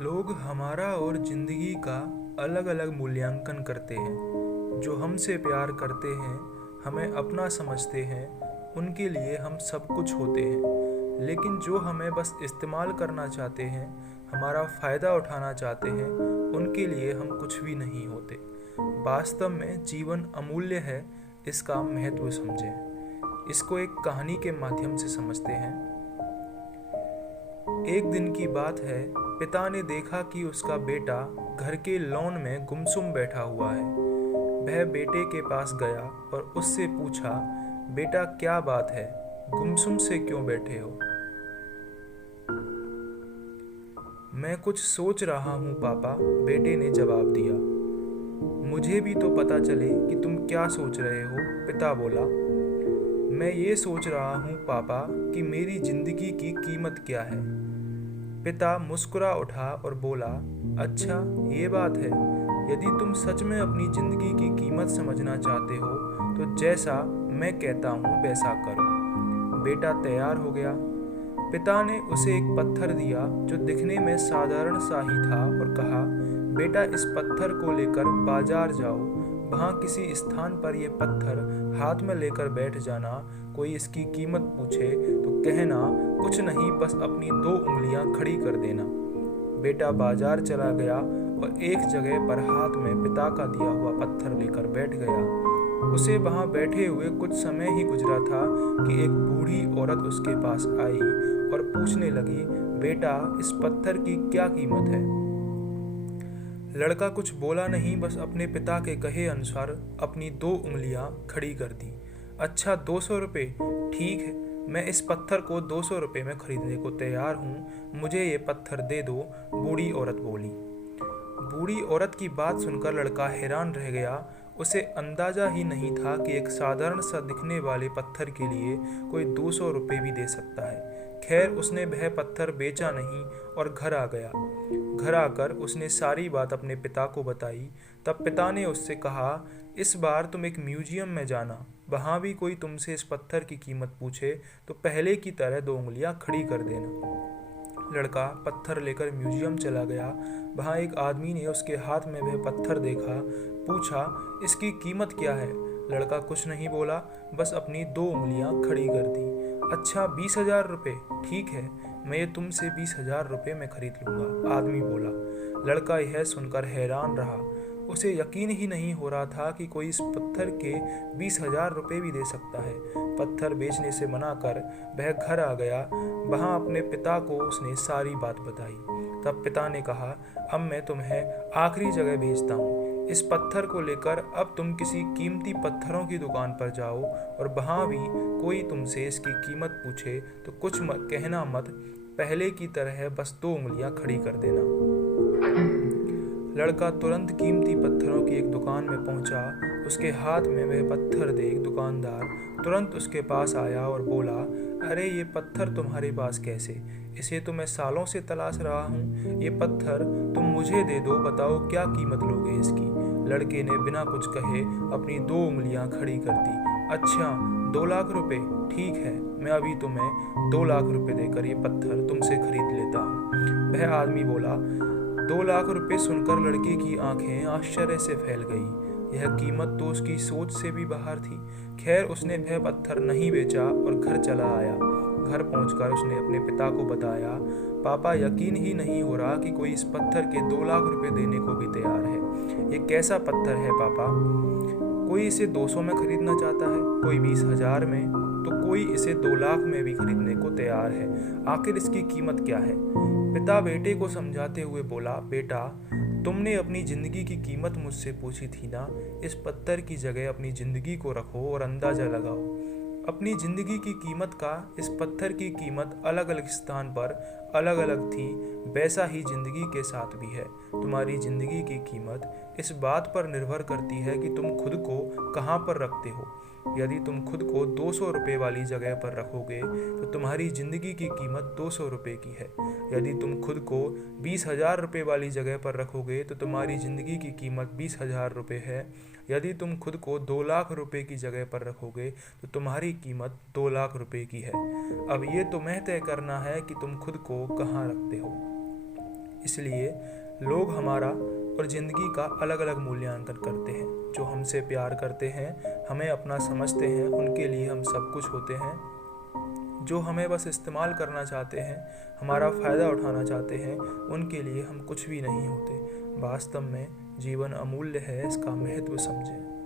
लोग हमारा और ज़िंदगी का अलग अलग मूल्यांकन करते हैं। जो हमसे प्यार करते हैं, हमें अपना समझते हैं, उनके लिए हम सब कुछ होते हैं। लेकिन जो हमें बस इस्तेमाल करना चाहते हैं, हमारा फ़ायदा उठाना चाहते हैं, उनके लिए हम कुछ भी नहीं होते। वास्तव में जीवन अमूल्य है, इसका महत्व समझें। इसको एक कहानी के माध्यम से समझते हैं। एक दिन की बात है, पिता ने देखा कि उसका बेटा घर के लॉन में गुमसुम बैठा हुआ है। वह बेटे के पास गया और उससे पूछा, बेटा क्या बात है, गुमसुम से क्यों बैठे हो? मैं कुछ सोच रहा हूँ पापा, बेटे ने जवाब दिया। मुझे भी तो पता चले कि तुम क्या सोच रहे हो, पिता बोला। मैं ये सोच रहा हूँ पापा कि मेरी जिंदगी की कीमत क्या है। पिता मुस्कुरा उठा और बोला, अच्छा ये बात है। यदि तुम सच में अपनी जिंदगी की कीमत समझना चाहते हो तो जैसा मैं कहता हूँ वैसा करो। बेटा तैयार हो गया। पिता ने उसे एक पत्थर दिया जो दिखने में साधारण सा ही था और कहा, बेटा इस पत्थर को लेकर बाजार जाओ। वहाँ किसी स्थान पर यह पत्थर हाथ में लेकर बैठ जाना। कोई इसकी कीमत पूछे तो कहना कुछ नहीं, बस अपनी 2 उंगलियां खड़ी कर देना। बेटा बाजार चला गया और एक जगह पर हाथ में पिता का दिया हुआ पत्थर लेकर बैठ गया। उसे वहां बैठे हुए कुछ समय ही गुजरा था कि एक बूढ़ी औरत उसके पास आई और पूछने लगी, बेटा इस पत्थर की क्या कीमत है? लड़का कुछ बोला नहीं, बस अपने पिता के कहे अनुसार अपनी 2 उंगलियां खड़ी कर दी। अच्छा 200 रुपये, ठीक है, मैं इस पत्थर को 200 रुपये में खरीदने को तैयार हूँ, मुझे ये पत्थर दे दो, बूढ़ी औरत बोली। बूढ़ी औरत की बात सुनकर लड़का हैरान रह गया। उसे अंदाजा ही नहीं था कि एक साधारण सा दिखने वाले पत्थर के लिए कोई 200 रुपये भी दे सकता है। खैर उसने वह पत्थर बेचा नहीं और घर आ गया। घर आकर उसने सारी बात अपने पिता को बताई। तब पिता ने उससे कहा, इस बार तुम एक म्यूजियम में जाना, वहाँ भी कोई तुमसे इस पत्थर की कीमत पूछे तो पहले की तरह 2 उंगलियां खड़ी कर देना। लड़का पत्थर लेकर म्यूजियम चला गया। वहाँ एक आदमी ने उसके हाथ में वह पत्थर देखा। पूछा, इसकी कीमत क्या है? लड़का कुछ नहीं बोला, बस अपनी 2 उंगलियां खड़ी कर दी। अच्छा 20,000 रुपये, ठीक है, मैं ये तुमसे 20,000 रुपये में खरीद लूँगा, आदमी बोला। लड़का यह सुनकर हैरान रहा। उसे यकीन ही नहीं हो रहा था कि कोई इस पत्थर के 20,000 रुपये भी दे सकता है। पत्थर बेचने से मना कर वह घर आ गया। वहाँ अपने पिता को उसने सारी बात बताई। तब पिता ने कहा, अब मैं तुम्हें आखिरी जगह भेजता हूँ। इस पत्थर को लेकर अब तुम किसी कीमती पत्थरों की दुकान पर जाओ और वहाँ भी कोई तुमसे इसकी कीमत पूछे तो कुछ मत कहना मत, पहले की तरह बस 2 उंगलियां खड़ी कर देना। लड़का तुरंत कीमती पत्थरों की एक दुकान में पहुंचा। उसके हाथ में वह पत्थर देख दुकानदार तुरंत उसके पास आया और बोला, अरे ये पत्थर तुम्हारे पास कैसे? इसे तो मैं सालों से तलाश रहा हूँ। ये पत्थर तुम मुझे दे दो, बताओ क्या कीमत लोगे इसकी? लड़के ने बिना कुछ कहे अपनी 2 उंगलियां खड़ी कर दी। अच्छा 2 लाख रुपए, ठीक है, मैं अभी तुम्हें 2 लाख रुपए देकर ये पत्थर तुमसे खरीद लेता हूँ। वह आदमी बोला। 2 लाख रुपए सुनकर लड़के की आंखें आश्चर्य से फैल गई। यह कीमत तो उसकी सोच से भी बाहर थी। खैर उसने वह पत्थर नहीं बेचा और घर चला आया। घर पहुंचकर उसने अपने पिता को बताया, पापा यकीन ही नहीं हो रहा कि कोई इस पत्थर के 2 लाख रुपए देने को भी तैयार है। ये कैसा पत्थर है पापा? कोई इसे 200 में खरीदना चाहता है, कोई 20,000 में, तो कोई इसे 2 लाख में भी खरीदने को तैयार है। आखिर इसकी कीमत क्या है? पिता बेटे को समझाते हुए बोला, बेटा तुमने अपनी जिंदगी की कीमत मुझसे पूछी थी ना, इस पत्थर की जगह अपनी जिंदगी को रखो और अंदाजा लगाओ। अपनी जिंदगी की कीमत का इस पत्थर की कीमत अलग अलग स्थान पर अलग अलग थी, वैसा ही जिंदगी के साथ भी है। तुम्हारी जिंदगी की कीमत इस बात पर निर्भर करती है कि तुम खुद को कहाँ पर रखते हो। यदि तुम खुद को 200 रुपये वाली जगह पर रखोगे तो तुम्हारी जिंदगी की कीमत 200 रुपये की है। यदि तुम खुद को 20,000 रुपये वाली जगह पर रखोगे तो तुम्हारी जिंदगी की कीमत 20,000 रुपये है। यदि तुम खुद को 2 लाख रुपए की जगह पर रखोगे तो तुम्हारी कीमत 2 लाख रुपए की है। अब ये तुम्हें तय करना है कि तुम खुद को कहाँ रखते हो। इसलिए लोग हमारा और ज़िंदगी का अलग अलग मूल्यांकन करते हैं। जो हमसे प्यार करते हैं, हमें अपना समझते हैं, उनके लिए हम सब कुछ होते हैं। जो हमें बस इस्तेमाल करना चाहते हैं, हमारा फ़ायदा उठाना चाहते हैं, उनके लिए हम कुछ भी नहीं होते। वास्तव में जीवन अमूल्य है, इसका महत्व समझें।